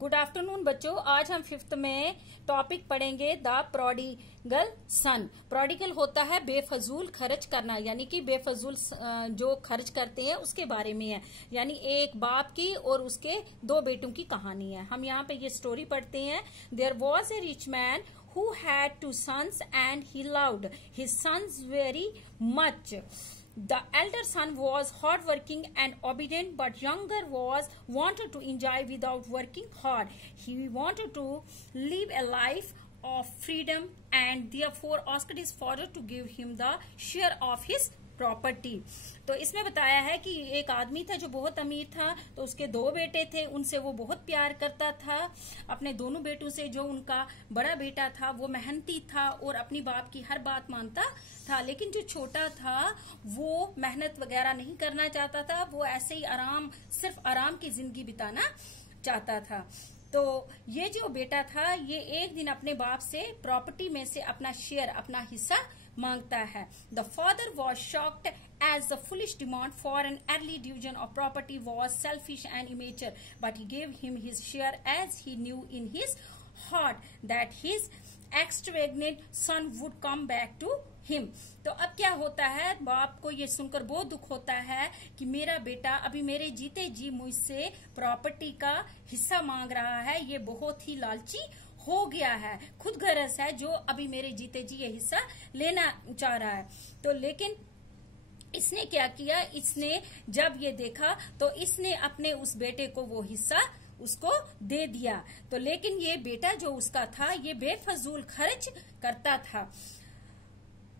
Good afternoon बच्चों। आज हम फिफ्थ में टॉपिक पढ़ेंगे द प्रोडिगल सन। प्रोडिगल होता है बेफजूल खर्च करना, यानी कि बेफजूल जो खर्च करते हैं उसके बारे में है। यानी एक बाप की और उसके दो बेटों की कहानी है। हम यहाँ पे ये स्टोरी पढ़ते हैं। There was a rich man who had two sons and he loved his sons very much. The elder son was hardworking and obedient, but younger was wanted to enjoy without working hard. He wanted to live a life of freedom and therefore asked his father to give him the share of his property. तो इसमें बताया है कि एक आदमी था जो बहुत अमीर था, तो उसके दो बेटे थे, उनसे वो बहुत प्यार करता था। अपने दोनों बेटों से जो उनका बड़ा बेटा था वो मेहनती था और अपनी बाप की हर बात मानता था, लेकिन जो छोटा था वो मेहनत वगैरह नहीं करना चाहता था। वो ऐसे ही सिर्फ आराम की जिंदगी बिताना चाहता था। तो ये जो बेटा था ये एक दिन अपने बाप से प्रॉपर्टी में से अपना शेयर, अपना हिस्सा मांगता है। The father was shocked as the foolish demand for an early division of property was selfish and immature, but he gave him his share as he knew in his heart that his extravagant son would come back to him. तो अब क्या होता है, बाप को ये सुनकर बहुत दुख होता है कि मेरा बेटा अभी मेरे जीते जी मुझसे प्रॉपर्टी का हिस्सा मांग रहा है। ये बहुत ही लालची हो गया है, खुद गरज है, जो अभी मेरे जीते जी ये हिस्सा लेना चाह रहा है। तो लेकिन इसने क्या किया, इसने जब ये देखा तो इसने अपने उस बेटे को वो हिस्सा उसको दे दिया। तो लेकिन ये बेटा जो उसका था ये बेफजूल खर्च करता था।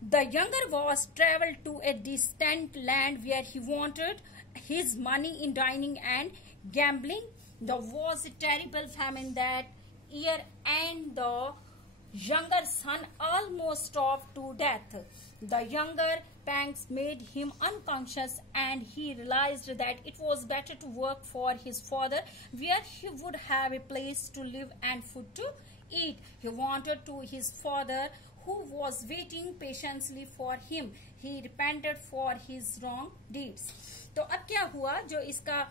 The younger was traveled to a distant land where he wanted his money in dining and gambling. There was a terrible famine that year and the younger son almost starved to death. The younger pangs made him unconscious and he realized that it was better to work for his father where he would have a place to live and food to eat. He wanted to his father who was waiting patiently for him. He repented for his wrong deeds. तो अब क्या हुआ, जो इसका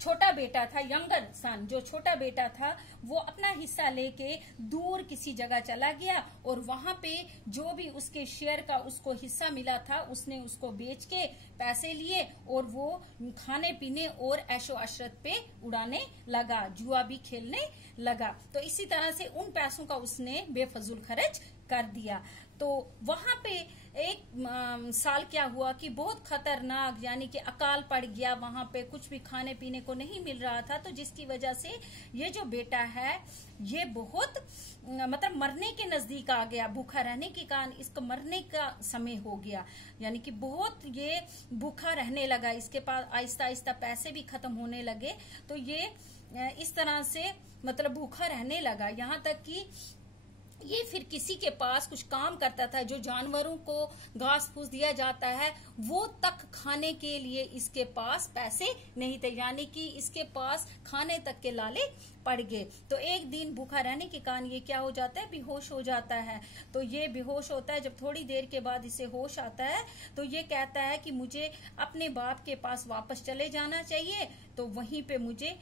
छोटा बेटा था, younger सन, जो छोटा बेटा था, वो अपना हिस्सा लेके दूर किसी जगह चला गया और वहां पे जो भी उसके शेयर का उसको हिस्सा मिला था उसने उसको बेच के पैसे लिए और वो खाने पीने और ऐशो अशरत पे उड़ाने लगा, जुआ भी खेलने लगा। तो इसी तरह से उन पैसों का उसने बेफजूल खर्च कर दिया। तो वहां पे एक साल क्या हुआ कि बहुत खतरनाक, यानी कि अकाल पड़ गया, वहां पे कुछ भी खाने पीने को नहीं मिल रहा था। तो जिसकी वजह से ये जो बेटा है ये बहुत मतलब मरने के नजदीक आ गया। भूखा रहने के कारण इसको मरने का समय हो गया, यानी कि बहुत ये भूखा रहने लगा। इसके पास आहिस्ता आहिस्ता पैसे भी खत्म होने लगे। तो ये इस तरह से मतलब भूखा रहने लगा, यहाँ तक कि ये फिर किसी के पास कुछ काम करता था, जो जानवरों को घास फूस दिया जाता है वो तक खाने के लिए इसके पास पैसे नहीं थे, यानी कि इसके पास खाने तक के लाले पड़ गए। तो एक दिन भूखा रहने के कारण ये क्या हो जाता है, बेहोश हो जाता है। तो ये बेहोश होता है, जब थोड़ी देर के बाद इसे होश आता है तो ये कहता है कि मुझे अपने बाप के पास वापस चले जाना चाहिए, तो वहीं पे मुझे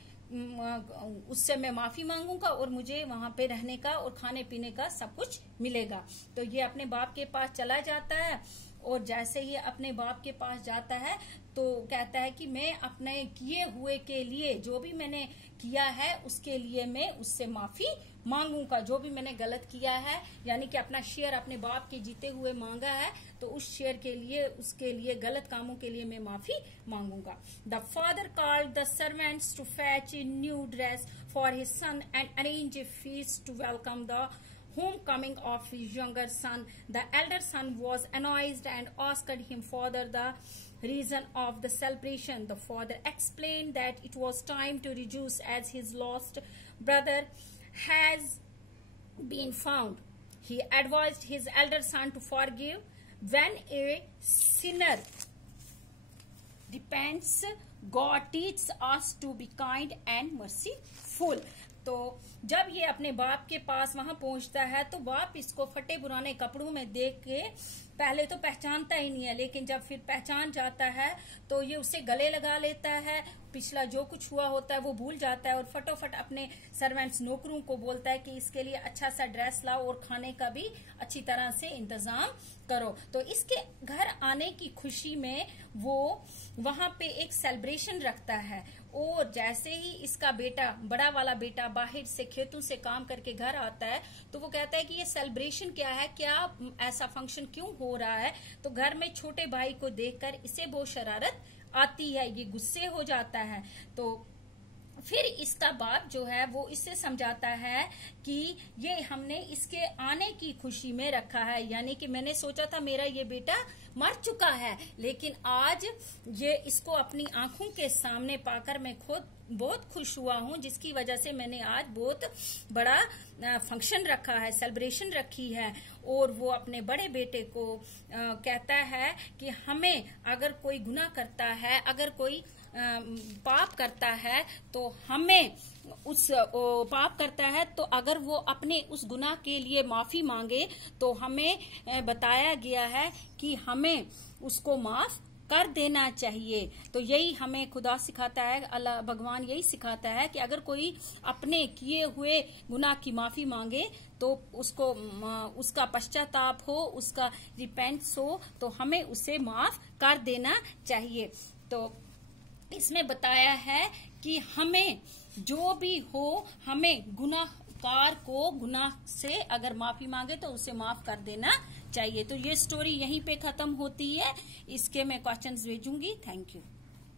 उससे मैं माफी मांगूंगा और मुझे वहां पे रहने का और खाने पीने का सब कुछ मिलेगा। तो ये अपने बाप के पास चला जाता है और जैसे ही अपने बाप के पास जाता है तो कहता है कि मैं अपने किए हुए के लिए, जो भी मैंने किया है उसके लिए मैं उससे माफी मांगूंगा। जो भी मैंने गलत किया है, यानी कि अपना शेयर अपने बाप के जीते हुए मांगा है, तो उस शेयर के लिए, उसके लिए, गलत कामों के लिए मैं माफी मांगूंगा। The father called the servants to fetch a new dress for his son and arrange a feast to welcome the homecoming of his younger son. The elder son was annoyed and asked him father the reason of the celebration. The father explained that it was time to rejoice as his lost brother has been found. He advised his elder son to forgive when a sinner repents. God teaches us to be kind and merciful. तो जब ये अपने बाप के पास वहां पहुंचता है तो बाप इसको फटे पुराने कपड़ों में देख के पहले तो पहचानता ही नहीं है, लेकिन जब फिर पहचान जाता है तो ये उससे गले लगा लेता है, पिछला जो कुछ हुआ होता है वो भूल जाता है और फटोफट अपने सर्वेंट्स नौकरों को बोलता है कि इसके लिए अच्छा सा ड्रेस लाओ और खाने का भी अच्छी तरह से इंतजाम करो। तो इसके घर आने की खुशी में वो वहां पे एक सेलिब्रेशन रखता है और जैसे ही इसका बेटा, बड़ा वाला बेटा बाहर से खेतों से काम करके घर आता है तो वो कहता है कि ये सेलिब्रेशन क्या है, क्या ऐसा फंक्शन क्यों हो रहा है। तो घर में छोटे भाई को देखकर इसे बहुत शरारत आती है, ये गुस्से हो जाता है। तो फिर इसका बाप जो है वो इससे समझाता है कि ये हमने इसके आने की खुशी में रखा है, यानी कि मैंने सोचा था मेरा ये बेटा मर चुका है, लेकिन आज ये इसको अपनी आंखों के सामने पाकर मैं खुद बहुत खुश हुआ हूँ, जिसकी वजह से मैंने आज बहुत बड़ा फंक्शन रखा है, सेलिब्रेशन रखी है। और वो अपने बड़े बेटे को कहता है कि हमें अगर कोई गुनाह करता है, अगर कोई पाप करता है तो हमें उस पाप करता है तो अगर वो अपने उस गुनाह के लिए माफी मांगे तो हमें बताया गया है कि हमें उसको माफ कर देना चाहिए। तो यही हमें खुदा सिखाता है, अल्लाह भगवान यही सिखाता है कि अगर कोई अपने किए हुए गुनाह की माफी मांगे तो उसको उसका पश्चाताप हो, उसका रिपेंट्स हो तो हमें उसे माफ कर देना चाहिए। तो इसमें बताया है कि हमें जो भी हो, हमें गुनाहगार को गुनाह से अगर माफी मांगे तो उसे माफ कर देना चाहिए। तो ये स्टोरी यहीं पे खत्म होती है, इसके मैं क्वेश्चंस भेजूंगी। Thank you.